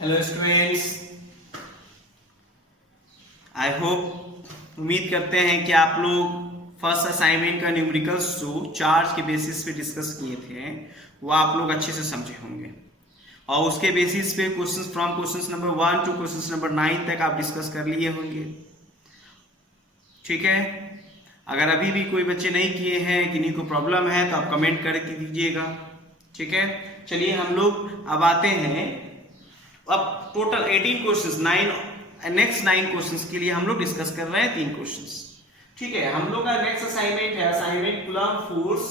Hello students, I hope उम्मीद करते हैं कि आप लोग फर्स्ट असाइनमेंट का न्यूमेरिकल्स जो चार्ज के बेसिस पे डिस्कस किए थे वो आप लोग अच्छे से समझे होंगे और उसके बेसिस पे questions from questions number 1 two questions number 9 तक आप डिस्कस कर लिए होंगे। ठीक है, अगर अभी भी कोई बच्चे नहीं किए हैं, किन्हीं को प्रॉब्लम है तो आप कमेंट करके दीजिएगा। ठीक है, चलिए हम लोग अब आते हैं। अब टोटल 18 क्वेश्चंस, 9 क्वेश्चंस के लिए हम लोग डिस्कस कर रहे हैं 3 क्वेश्चंस। ठीक है, हम लोग का नेक्स्ट असाइनमेंट है assignment coulomb force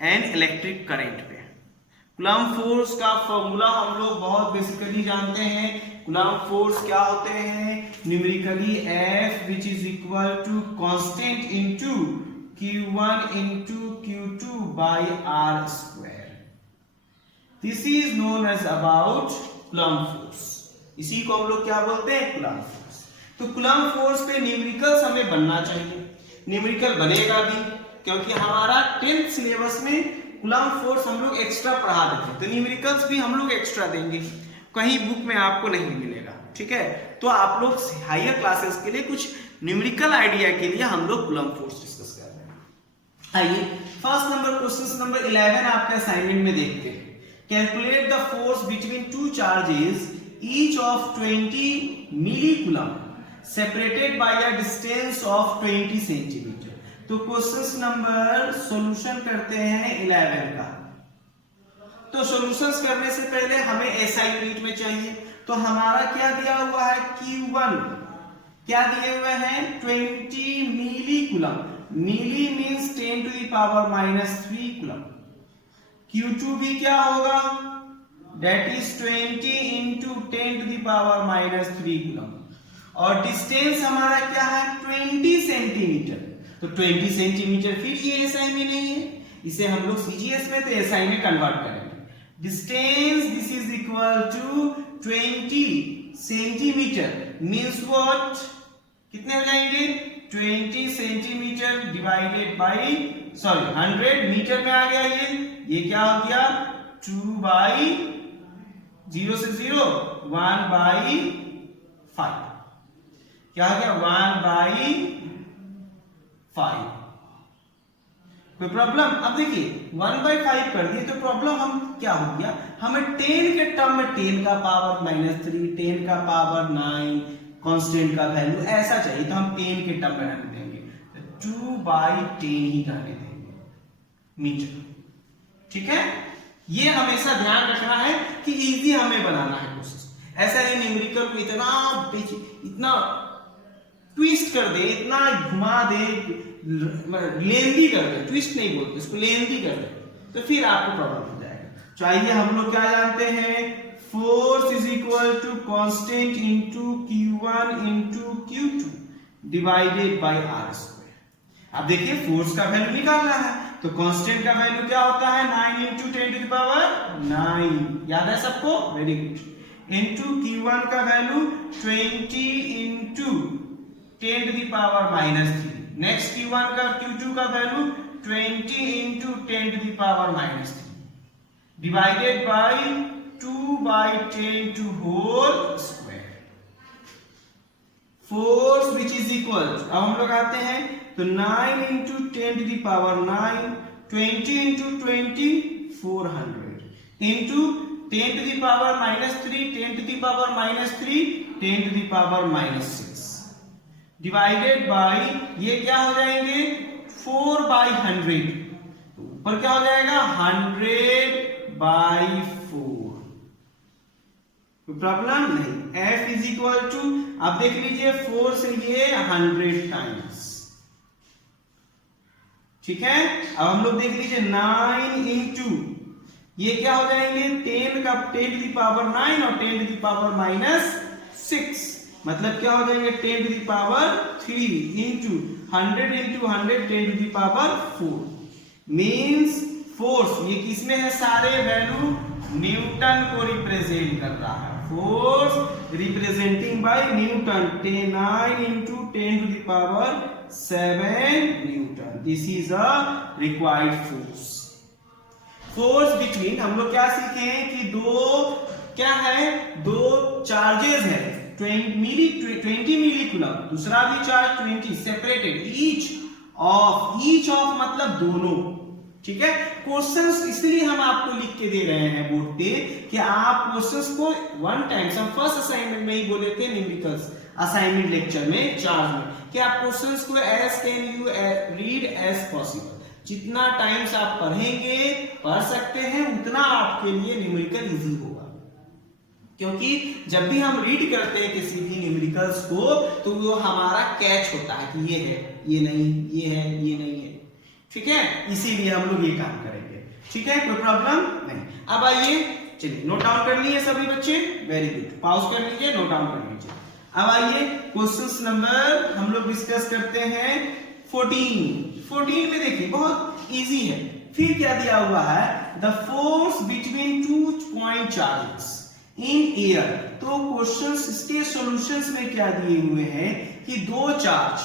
and electric current पे। कूलम्ब फोर्स का फॉर्मूला हम लोग बहुत बेसिकली जानते हैं। कूलम्ब फोर्स क्या होते हैं? Numerically F which is equal to constant into Q1 into Q2 by R square. This is known as about coulomb force. इसी को हम लोग क्या बोलते हैं? Coulomb force. तो कूलम्ब फोर्स पे न्यूमेरिकल्स हमें बनना चाहिए, न्यूमेरिकल बनेगा भी क्योंकि हमारा 10th सिलेबस में कूलम्ब फोर्स हम लोग एक्स्ट्रा पढ़ा देते हैं, तो न्यूमेरिकल्स भी हम लोग एक्स्ट्रा देंगे, कहीं बुक में आपको नहीं मिलेगा। ठीक है, तो आप लोग हायर क्लासेस के लिए कुछ न्यूमेरिकल आइडिया के लिए हम लोग कूलम्ब फोर्स डिस्कस कर रहे हैं। आइए फर्स्ट नंबर क्वेश्चन नंबर 11 आपके असाइनमेंट में देखते हैं। Calculate the force between two charges each of 20 millicoulomb separated by a distance of 20 centimetre. तो क्वेश्चन नंबर सॉल्यूशन करते हैं 11 का। तो सॉल्यूशंस करने से पहले हमें एसआई यूनिट में चाहिए, तो हमारा क्या दिया हुआ है? Q1 क्या दिए हुए हैं? 20 millicoulomb. Milli means 10 to the power -3 coulomb. Q2 भी क्या होगा? That is 20 into 10 to the power -3 coulomb. और डिस्टेंस हमारा क्या है? 20 सेंटीमीटर। तो 20 सेंटीमीटर फिर ये एसआई में नहीं है, इसे हम लोग सीजीएस में तो एसआई में कन्वर्ट करेंगे। Distance this is equal to 20 centimetre means what? कितने हो जाएंगे? 20 सेंटीमीटर डिवाइडेड बाई 100 मीटर में आ गया। ये क्या हो गया? 2 बाई 0 से 0 1 बाई 5 क्या हो गया? 1 बाई 5। कोई प्रॉब्लम? अब देखिए 1 बाई 5 कर दिए तो प्रॉब्लम हम क्या हो गया? हमें 10 के टर्म में 10 का पावर -3, 10 का पावर 9 कांस्टेंट का वैल्यू ऐसा चाहिए, तो हम 10 के टर्म में रख देंगे, 2 बाई 10 ही रहने देंगे मीटर। ठीक है, ये हमेशा ध्यान रखना है कि इजी हमें बनाना है क्वेश्चन। ऐसा नहीं न्यूमेरिकल को इतना ट्विस्ट कर दे, इतना घुमा दे, लेंदी कर दे, ट्विस्ट नहीं बोलते इसको, लेंदी कर दे, तो फिर आपको प्रॉब्लम हो जाएगा। तो आइए हम लोग क्या जानते हैं? Force is equal to constant into Q1 into Q2 divided by R square. अब देखिए फोर्स का वैल्यू निकालना है, तो कांस्टेंट का वैल्यू क्या होता है? 9 इंटू 10 टू द पावर 9। याद है सबको? Very good. इनटू Q1 का value 20 into 10 to the power -3। Next Q1 का Q2 का value 20 into 10 to the power -3 divided by 2 by 10 to whole square. Force which is equal, अब हम लोग आते हैं तो 9 into 10 to the power 9, 20 into 20 400 into 10 to the power -3, 10 to the power -3, 10 to the power -6 divided by ये क्या हो जाएंगे? 4 बाई 100। ऊपर क्या हो जाएगा? 100 बाई 4। कोई प्रॉब्लम नहीं। F इज इक्वल टू, अब देख लीजिए 4 से ये 100 टाइम्स। ठीक है, अब हम लोग देख लीजिए 9 इंटू ये क्या हो जाएंगे? 10 का 10 टू द पावर 9 और 10 टू द पावर -6, मतलब क्या हो जाएंगे? 10 to the power 3 into 100 into 100 10 to the power 4 means force ये किसमें है? सारे वैल्यू न्यूटन को रिप्रेजेंट कर रहा है। Force representing by newton, 9 into 10 to the power 7 newton. This is a required force. Force between, हम लोग क्या सीखे हैं कि दो क्या है, दो चार्जेस है 20 मिली कूलम, दूसरा भी चार्ज 20 सेपरेटेड ईच ऑफ मतलब दोनों, ठीक है। क्वेश्चंस इसलिए हम आपको लिख के दे रहे हैं बोर्ड पे कि आप क्वेश्चंस को वन टाइम, हम फर्स्ट असाइनमेंट में ही बोले थे न्यूमेरिकल्स असाइनमेंट लेक्चर में चार्ज में कि आप क्वेश्चंस को as can you read as possible, जितना टाइम्स आप पढ़ेंगे पढ़ सकते हैं उतना आपके लिए न्यूमेरिकल इजी होगा, क्योंकि जब भी हम रीड करते हैं किसी भी न्यूमेरिकल्स को तो वो हमारा कैच होता है कि ये है, ये नहीं, ये है, ये नहीं है, ठीक है। इसीलिए हम लोग ये काम करेंगे, ठीक है, कोई प्रॉब्लम नहीं। अब आइए, चलिए नोट डाउन कर लिए सभी बच्चे, वेरी गुड, पॉज कर लीजिए, नोट डाउन कर लीजिए। अब आइए क्वेश्चंस नंबर हम लोग डिस्कस करते हैं 14 में देखिए बहुत इजी है। फिर क्या दिया हुआ है, the force between 2 point charges in air. तो क्वेश्चंस इसके सॉल्यूशंस में क्या दिए हुए हैं कि दो चार्ज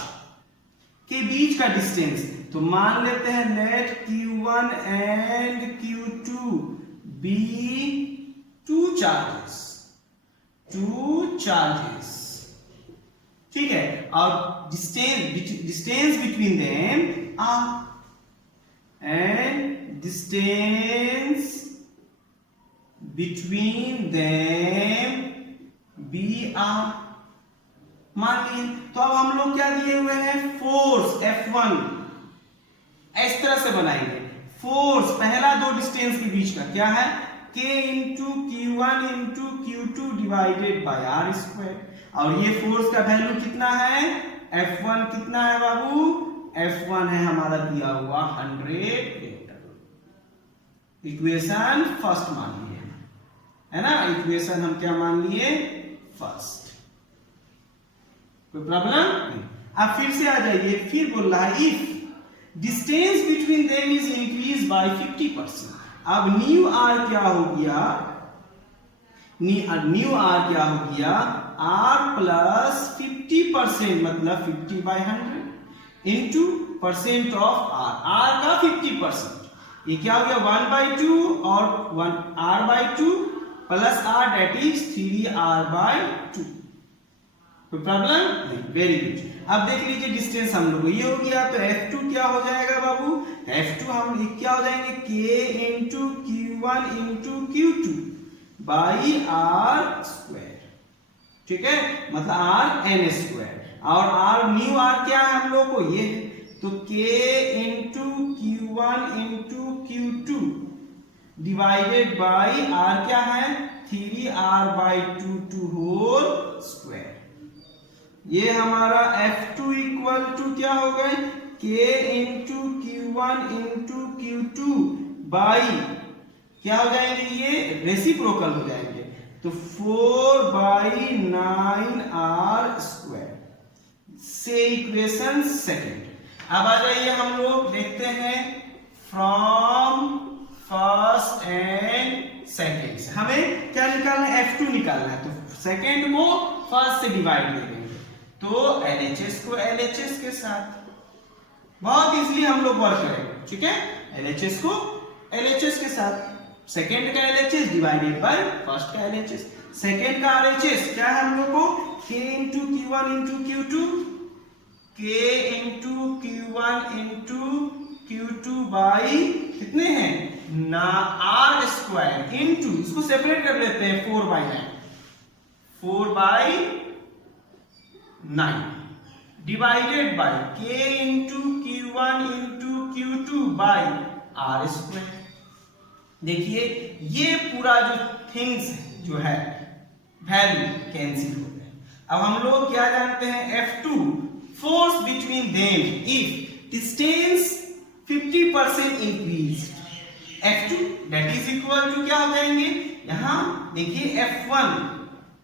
के बीच का डिस्टेंस, तो मान लेते हैं let Q1 and Q2 be two charges, ठीक है, और distance between them R and distance between them be R, मान लिए। तो अब हम लोग क्या दिए हुए हैं, फोर्स F1 इस तरह से बनाएंगे। फोर्स पहला दो डिस्टेंस के बीच का क्या है, K into Q1 into Q2 divided by R square, और ये फोर्स का वैल्यू कितना है, F1 कितना है बाबू, F1 है हमारा दिया हुआ 100 न्यूटन। इक्वेशन फर्स्ट मान लिए है ना, इक्वेशन हम क्या मान लिए, फर्स्ट, कोई प्रॉब्लम नहीं। अब फिर से आ जाइए, फिर बोल रहा है if distance between them is increase by 50%। अब न्यू आर क्या हो गया, न्यू आर क्या हो गया, आर प्लस 50% मतलब 50/100 इंटू परसेंट ऑफ आर का 50%, ये क्या हो गया 1/2 और 1r/2 plus r that is 3r/2, कोई प्रॉब्लम नहीं, वेरी गुड। अब देख लीजिए डिस्टेंस हम लोग ये हो गया, तो F2 क्या हो जाएगा बाबू, F2 हम क्या हो जाएंगे, K into Q1 into Q2 by R square, ठीक है, मतलब R n स्क्वायर, और R न्यू R क्या है हम लोग को ये, तो K into Q1 into Q2 divided by R क्या है 3r/2 होल स्क्वायर। ये हमारा F2 इक्वल टू क्या हो गए, K into Q1 into Q2 by क्या हो जाएंगे, ये रेसिप्रोकल हो जाएंगे, तो 4/9r स्क्वायर से इक्वेशन सेकंड। अब आ जाइए हम लोग देखते हैं फ्रॉम फर्स्ट एंड सेकंड से हमें क्या निकालना है, F2 निकालना है, तो सेकंड को फर्स्ट से डिवाइड कर देंगे, तो LHS को LHS के साथ बहुत इजीली हम लोग वर्क करेंगे, ठीक है, LHS को LHS के साथ, सेकंड का LHS डिवाइडेड बाय फर्स्ट का LHS, सेकंड का RHS क्या है हम लोग को, K into Q1 into Q2, K into Q1 into Q2 by कितने हैं ना R स्क्वायर इंटू, इसको सेपरेट कर लेते हैं 4/9 divided by K into Q1 into Q2 by R square. देखिए ये पूरा जो थिंग्स जो है वैल्यू कैंसिल हो गए। अब हम लोग क्या जानते हैं, F2 force between them if distance 50% increase, F2 that is equal to क्या हो जाएंगे, यहां देखिए F1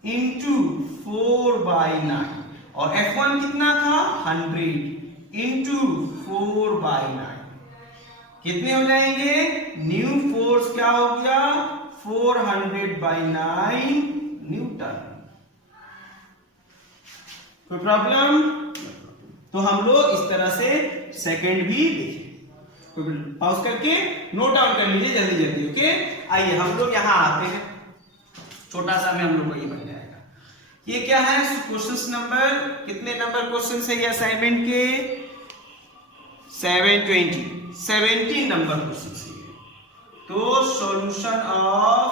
इंटू 4/9 और F1 कितना था 100 इंटू 4/9 कितने हो जाएंगे, न्यू फोर्स क्या हो गया 400/9 न्यूटन। कोई प्रॉब्लम, तो हम लोग इस तरह से सेकंड भी देखें, पॉज करके नोट डाउन कर लीजिए जल्दी जल्दी, ओके। आइए हम लोग यहां आते हैं, छोटा सा में हम लोग को ये बन जाएगा। ये क्या है क्वेश्चन नंबर, कितने नंबर क्वेश्चन है ये असाइनमेंट के 17 नंबर क्वेश्चन है। तो सॉल्यूशन ऑफ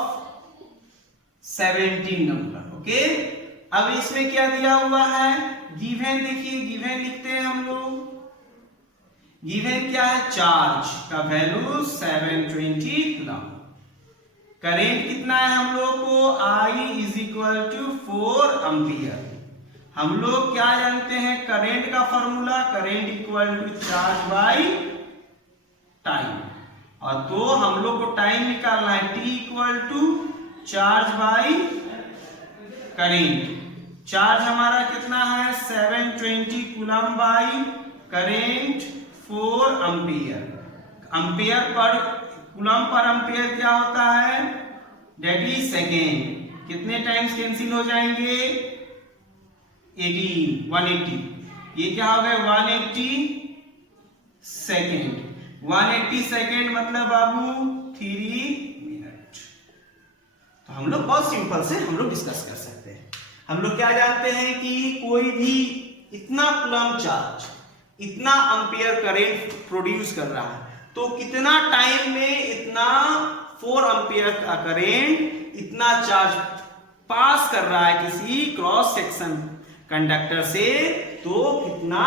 17 नंबर। ओके, अब इसमें क्या दिया हुआ है, गिवन देखिए, गिवन लिखते हैं हम लोग। गिवन क्या है, चार्ज का वैल्यू 720 कूलम। करेंट कितना है हम लोग को, I = 4 एम्पियर। हम लोग क्या जानते हैं करेंट का formula, current = charge by time. और तो हम लोग को टाइम निकालना है, T = charge by current. Charge हमारा कितना है 720 coulomb by current 4 ampere. Ampere per coulomb per ampere क्या होता है, दैट इज सेकेंड। कितने टाइम्स कैंसिल हो जाएंगे, 180। ये क्या हो गया 180 सेकेंड। 180 सेकेंड मतलब बाबू 3 मिनट। तो हम लोग बहुत सिंपल से हम लोग डिस्कस कर सकते हैं। हम लोग क्या जानते हैं कि कोई भी इतना कूलम चार्ज, इतना एम्पियर करंट प्रोड्यूस कर रहा है, तो कितना टाइम में इतना 4 एम्पियर का करंट इतना चार्ज पास कर रहा है किसी क्रॉस सेक्शन कंडक्टर से, तो कितना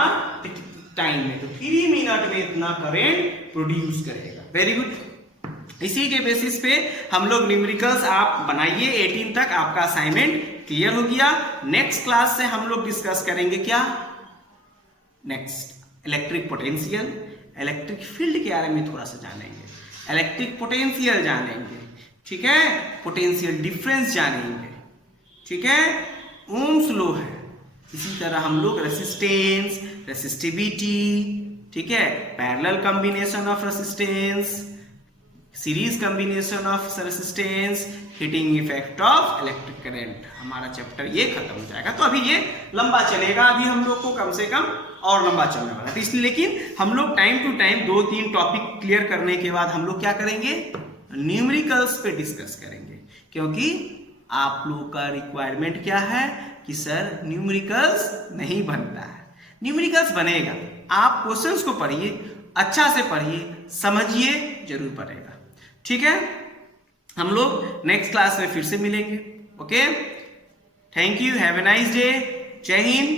टाइम में, तो 3 मिनट में इतना करंट प्रोड्यूस करेगा। Very good. इसी के बेसिस पे हम लोग न्यूमेरिकल्स आप बनाइए। 18 तक आपका असाइनमेंट क्लियर हो गया। नेक्स्ट क्लास से हम लोग डिस्कस करेंगे क्या, next electric potential, electric field के बारे में थोड़ा सा जानेंगे, इलेक्ट्रिक पोटेंशियल जानेंगे, ठीक है, पोटेंशियल डिफरेंस जानेंगे, ठीक है, ओम्स लॉ है। इसी तरह हम लोग रेसिस्टेंस, रेसिस्टिविटी, ठीक है, parallel combination of resistance, series combination of resistance, heating effect of electric current, हमारा चैप्टर ये खत्म हो जाएगा। तो अभी ये लंबा चलेगा, अभी हम लोग को कम से कम और लंबा चलने वाला है, तो इसलिए लेकिन हम लोग time to time 2-3 topic clear करने के बाद हम लोग क्या करेंगे, न्यूमेरिकल्स पे डिस्कस करेंगे। क्योंकि आप लोग का रिक्वायरमेंट क्या है कि सर न्यूमेरिकल्स नहीं बनता है, न्यूमेरिकल्स बनेगा। आप क्वेश्चंस को पढ़िए, अच्छा से पढ़िए, समझिए, जरूर पड़ेगा, ठीक है। हम लोग नेक्स्ट क्लास में फिर से मिलेंगे। Okay, thank you, have a nice day, जय हिंद।